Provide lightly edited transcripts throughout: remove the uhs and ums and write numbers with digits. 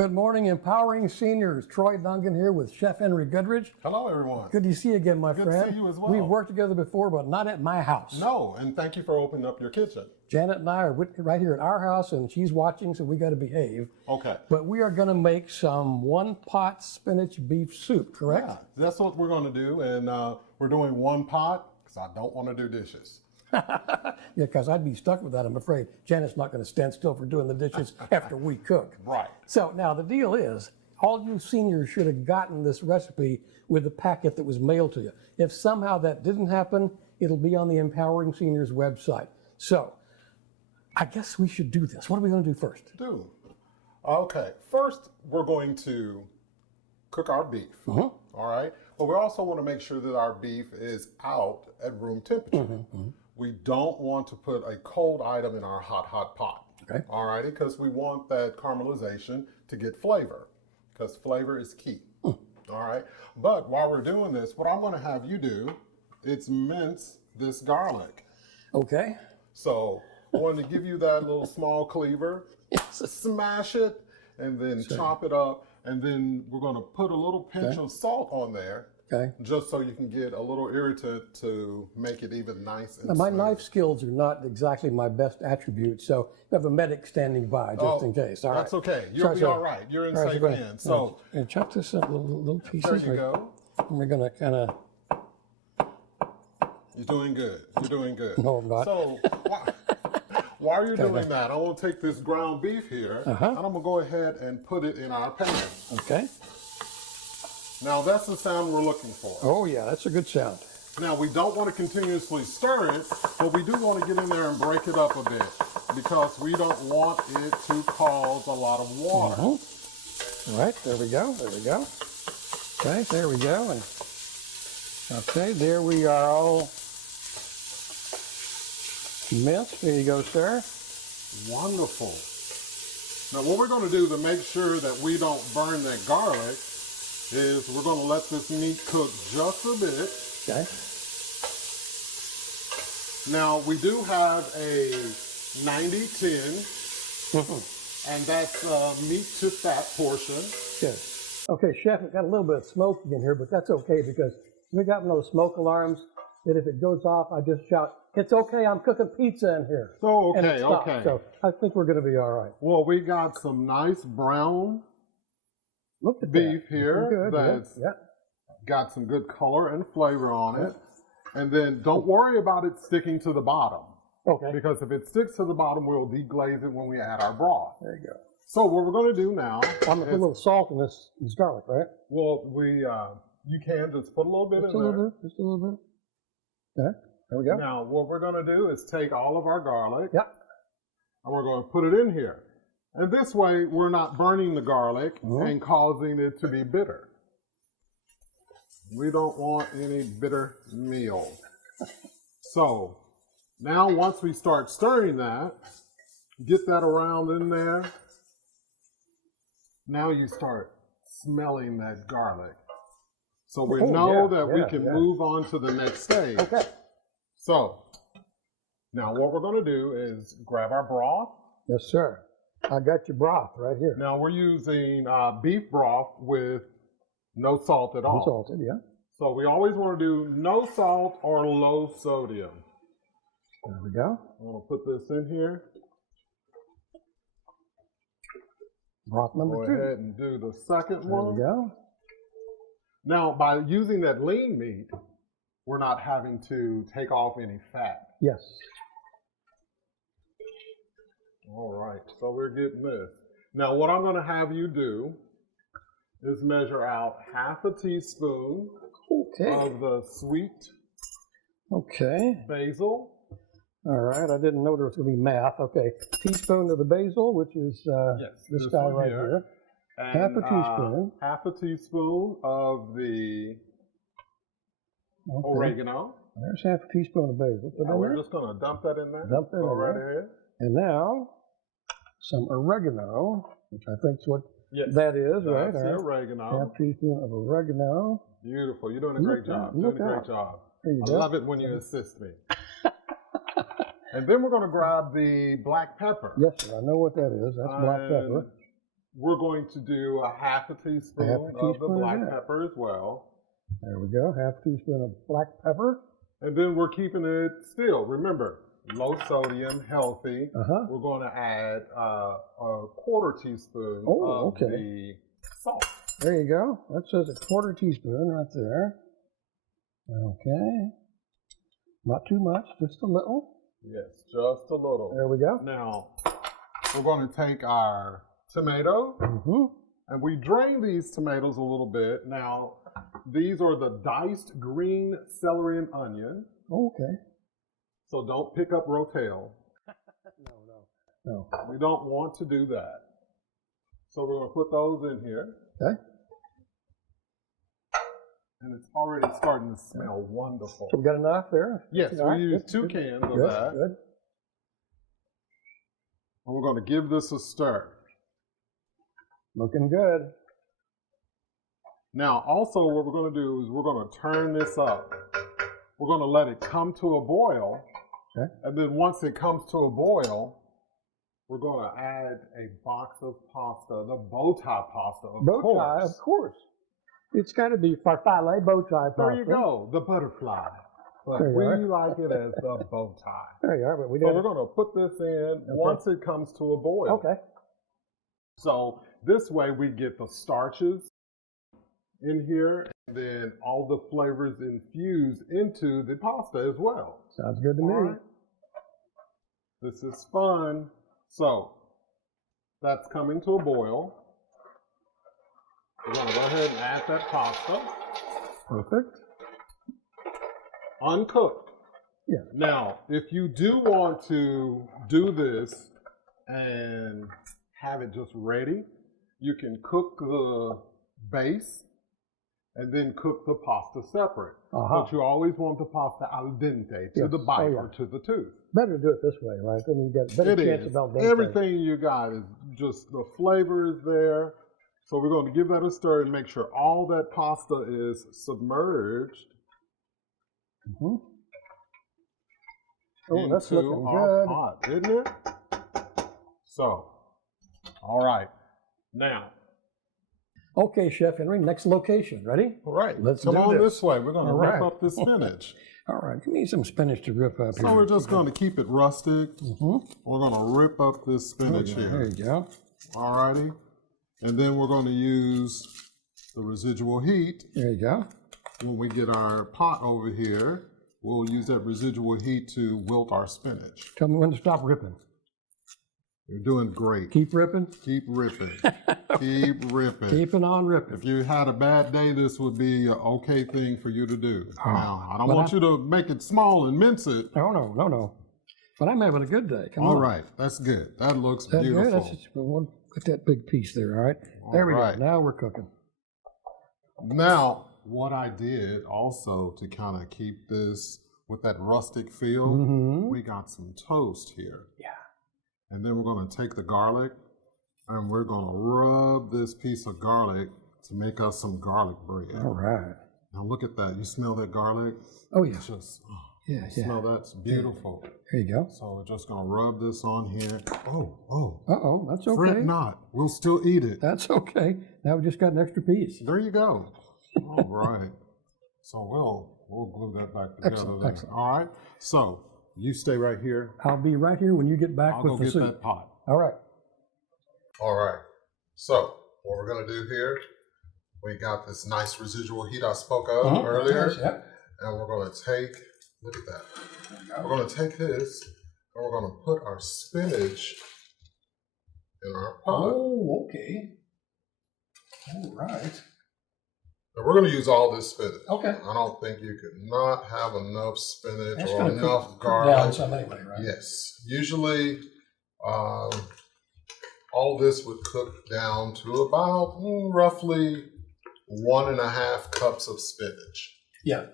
Good morning, empowering seniors. Troy Dungan here with Chef Henry Goodrich. Hello, everyone. Good to see you again, my Good friend. to see you as well. We've worked together before, but not at my house. No, and thank you for opening up your kitchen. Janet and I are right here at our house, and she's watching, so we got to behave. Okay. But we are going to make some one-pot spinach beef soup, correct? Yeah, that's what we're going to do, and we're doing one pot because I don't want to do dishes. Yeah, because I'd be stuck with that, I'm afraid. Janet's not going to stand still for doing the dishes after we cook. Right. So now the deal is, all you seniors should have gotten this recipe with the packet that was mailed to you. If somehow that didn't happen, it'll be on the Empowering Seniors website. So I guess we should do this. What are we going to do first? Okay, first we're going to cook our beef. All right, but we also want to make sure that our beef is out at room temperature. We don't want to put a cold item in our hot pot. Okay. All righty, because we want that caramelization to get flavor, because flavor is key. All right, but while we're doing this, what I'm going to have you do is mince this garlic. Okay. So I wanted to give you that little small cleaver, smash it, and then chop it up, and then we're going to put a little pinch of salt on there. Okay. Just so you can get a little irritant to make it even nice and Now, my smooth. knife skills are not exactly my best attribute, so we have a medic standing by just in case. All right. That's okay. You'll be all right. You're in safe hands. So and chop this up little pieces. there you go. And we're going to kind of... You're doing good. You're doing good. No, I'm not. So while you're doing that, I want to take this ground beef here, and I'm going to go ahead and put it in our pan. Okay. Now, that's the sound we're looking for. Oh, yeah, that's a good sound. Now, we don't want to continuously stir it, but we do want to get in there and break it up a bit because we don't want it to cause a lot of water. All right, there we go, there we go. Okay, there we go. And okay, there we are all minced. There you go, sir. Wonderful. Now, what we're going to do to make sure that we don't burn that garlic is we're going to let this meat cook just a bit. Okay. Now, we do have a 90-10, and that's meat to fat portion. Good. Okay, Chef, we've got a little bit of smoke in here, but that's okay because we got one of those smoke alarms that if it goes off, I just shout, "It's okay, I'm cooking pizza in here." So, And it okay, stops. okay. So I think we're going to be all right. Well, we got some nice brown Look at beef that. here Good, that's yeah. got some good color and flavor on it. And then don't worry about it sticking to the bottom. Okay. Because if it sticks to the bottom, we'll deglaze it when we add our broth. There you go. So what we're going to do now I'm going to put a little salt in this garlic, right? well, you can just put a little bit Just in a there. little bit, just a little bit. Okay, there we go. Now, what we're going to do is take all of our garlic Yep. and we're going to put it in here. And this way, we're not burning the garlic and causing it to be bitter. We don't want any bitter meal. So, now once we start stirring that, get that around in there. Now you start smelling that garlic. So we know that we can move on to the next stage. Okay. So, now what we're going to do is grab our broth. Yes, sir. I got your broth right here. Now we're using beef broth with no salt at all. Unsalted, yeah. So we always want to do no salt or low sodium. There we go. I'm going to put this in here. Broth number Go 2. ahead and do the second There one. we go. Now, by using that lean meat, we're not having to take off any fat. Yes. All right, so we're getting this. Now, what I'm going to have you do is measure out half a teaspoon of the sweet basil. All right, I didn't know there was going to be math. Okay, teaspoon of the basil, which is this guy right here. And, half a teaspoon. Half a teaspoon of the oregano. There's half a teaspoon of basil. Put in We're there. just going to dump that in there. Dump that in right there. ahead. And now, some oregano, which I think is what that is, right? That's the oregano. Half teaspoon of oregano. Beautiful. You're doing a great job. Look Doing a great out. job. There you I go. love it when you assist me. And then we're going to grab the black pepper. Yes, sir. I know what that is. That's black pepper. we're going to do a half a teaspoon of the black pepper as well. There we go, half a teaspoon of black pepper. And then we're keeping it still. Remember, low sodium, healthy. We're going to add a quarter teaspoon of the salt. There you go. That says a quarter teaspoon right there. Okay. Not too much, just a little. Yes, just a little. There we go. Now, we're going to take our tomato, and we drain these tomatoes a little bit. Now, these are the diced green celery and onion. Okay. So don't pick up rotel. No. We don't want to do that. So we're going to put those in here. Okay. And it's already starting to smell wonderful. So we got enough there? Yes, we used 2 cans of that. Good. And we're going to give this a stir. Looking good. Now, also what we're going to do is we're going to turn this up. We're going to let it come to a boil. Okay. And then once it comes to a boil, we're going to add a box of pasta, the bow tie pasta, of course. Bow tie, of course. It's got to be farfalle bow tie pasta. There you go, the butterfly. But we like it as the bow tie. There you are. But so we're going to put this in once it comes to a boil. Okay. So this way we get the starches in here, and then all the flavors infused into the pasta as well. Sounds good to me. Right. This is fun. So that's coming to a boil. We're going to go ahead and add that pasta. Perfect. Uncooked. Yeah. Now, if you do want to do this and have it just ready, you can cook the base and then cook the pasta separate. But you always want the pasta al dente, to the bite or to the tooth. Better to do it this way, right? Then you get a better chance of al dente. Everything you got is just the flavor is there. So we're going to give that a stir and make sure all that pasta is submerged Oh, that's into looking our good. pot, isn't it? So, all right. Now. Okay, Chef Henry, next location. Ready? All right. Let's come do on this. this way. We're going to rip up the spinach. All right. Give me some spinach to rip up here. So we're just going to keep it rustic. We're going to rip up this spinach here. There you go. All righty. And then we're going to use the residual heat. There you go. When we get our pot over here, we'll use that residual heat to wilt our spinach. Tell me when to stop ripping. You're doing great. Keep ripping? Keep ripping. Keep ripping. Keeping on ripping. If you had a bad day, this would be an okay thing for you to do. Now, I don't want you to make it small and mince it. No. But I'm having a good day. Come on. All right. That's good. That looks That beautiful. good? That's just, get that big piece there, all right? There we go. Now we're cooking. Now, what I did also to kind of keep this with that rustic feel, we got some toast here. Yeah. And then we're going to take the garlic and we're going to rub this piece of garlic to make us some garlic bread. All right. Now look at that. You smell that garlic? Oh, yeah. It's just, smell that. It's beautiful. There you go. So we're just going to rub this on here. Oh. Uh-oh, that's okay. Fret not. We'll still eat it. That's okay. Now we just got an extra piece. There you go. All right. So we'll glue that back together. Excellent. All right. So you stay right here. I'll be right here when you get back I'll with go the get soup. that pot. All right. All right. So what we're going to do here, we got this nice residual heat I spoke of earlier. Yes, yeah. And we're going to take, look at that. We're going to take this and we're going to put our spinach in our pot. Oh, okay. All right. And we're going to use all this spinach. Okay. I don't think you could not have enough spinach That's or gonna enough cook garlic. down some anyway, right? Yes. Usually, all this would cook down to about roughly 1.5 cups of spinach. Yeah.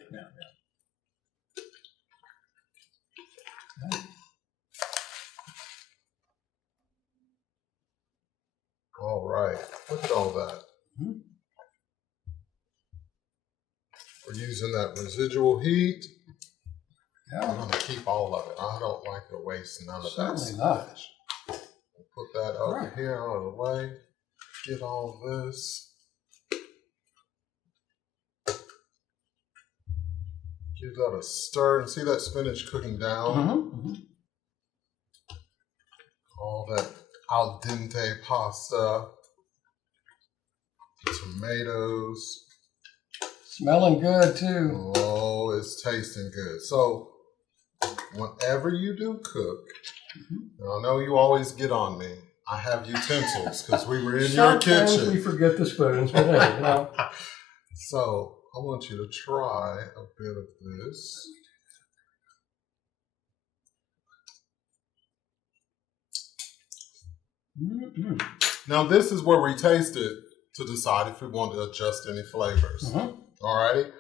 All right. Look at all that. We're using that residual heat. Yeah. I'm going to keep all of it. I don't like to waste none of that Certainly not. spinach. We'll put that over here out of the way. get all this. Give that a stir and see that spinach cooking down. All that al dente pasta, tomatoes. Smelling good too. Oh, it's tasting good. So whenever you do cook, and I know you always get on me, I have utensils because we were in your kitchen. Sometimes we forget the spoons, but hey, you know. So I want you to try a bit of this. Now this is where we taste it to decide if we want to adjust any flavors. Alrighty,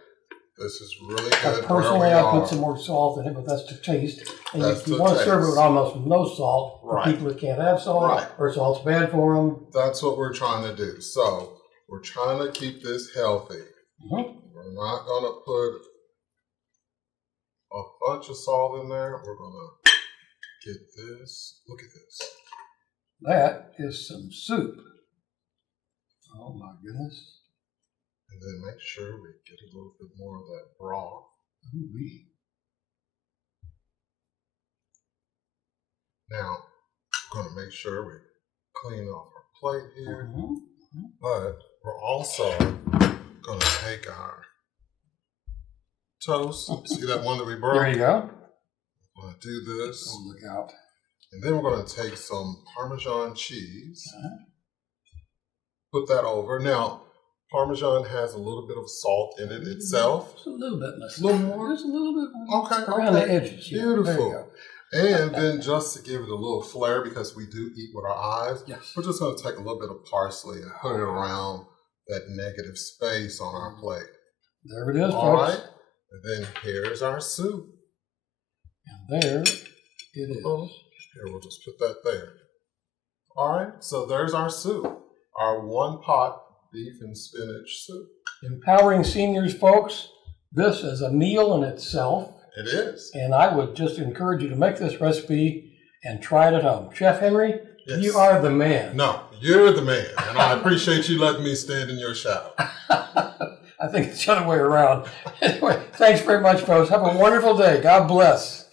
this is really good. Personally, I put some more salt in it, but that's to taste. And you want to serve it with almost no salt for people that can't have salt, or salt's bad for them. That's what we're trying to do. So we're trying to keep this healthy. We're not going to put a bunch of salt in there. We're going to get this. Look at this. That is some soup. Oh my goodness. And then make sure we get a little bit more of that broth. Ooh-wee. Now, we're going to make sure we clean off our plate here. But we're also going to take our toast. See that one that we broke? There you go. We're going to do this. Oh, look out. And then we're going to take some Parmesan cheese. Put that over. Now, Parmesan has a little bit of salt in it itself. Just a little bit. A little more? Just a little bit more. Okay. Around the edges. Beautiful. And then just to give it a little flair, because we do eat with our eyes, we're just going to take a little bit of parsley and put it around that negative space on our plate. There it is, All folks. right. And then here's our soup. And there it is. Here, we'll just put that there. All right. So there's our soup. Our one-pot beef and spinach soup. Empowering seniors, folks. This is a meal in itself. It is. And I would just encourage you to make this recipe and try it at home. Chef Henry, you are the man. No, you're the man. And I appreciate you letting me stand in your shadow. I think it's the other way around. Anyway, thanks very much, folks. Have a wonderful day. God bless.